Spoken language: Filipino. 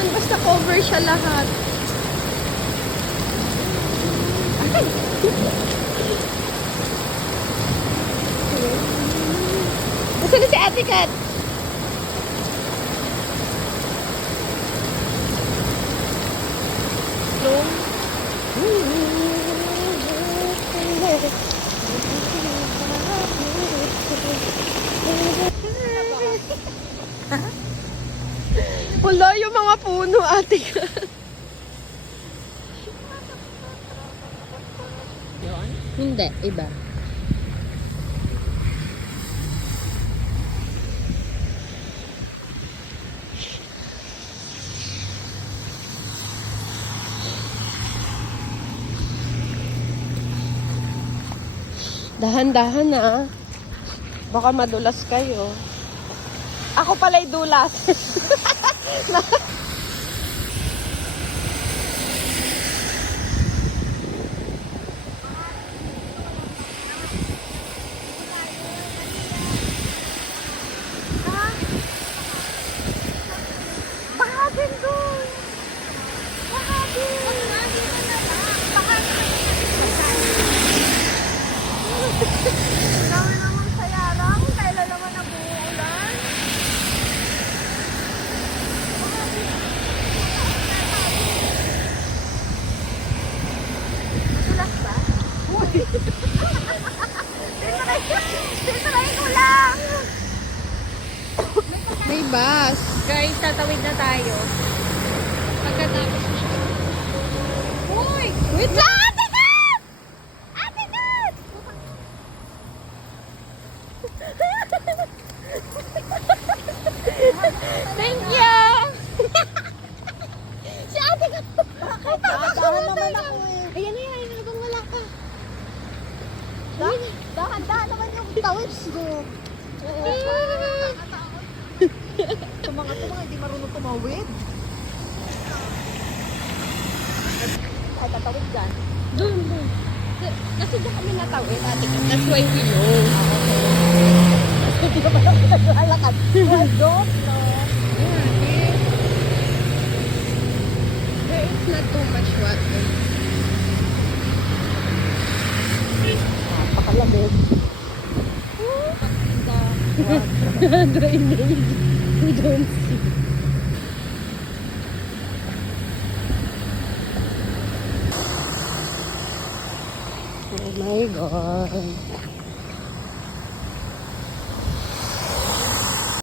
naman, basta cover siya lahat. Ay! Nasaan na si Ate Kat? Wala yung mga puno, Ate Kat. Hindi, iba. Dahan-dahan na. Baka madulas kayo. Ako pala'y dulas. Dami naman sa yarang. Kailan naman nag-uulan? Matulas ba? Uy! Tinry ko lang! May bus. Guys, tatawid na tayo. Pagkatapos siya. Uy! Wait lang! Ate Kat! Ate Kat! Thank you! Si Ate Kat! Dahan naman ako eh. Ayan na yan, habang wala ka. Dahan naman yung tawid ko. Sa mga hindi marunong tumawid. Ay, tatawid dyan. Doon. Kasi doon kami natawid, Ate Kat. That's why we know. Hindi ka pa lang pinaglalakad. I don't know. There is not too much water. Napakalamig. Drainage. We don't see. Oh my God.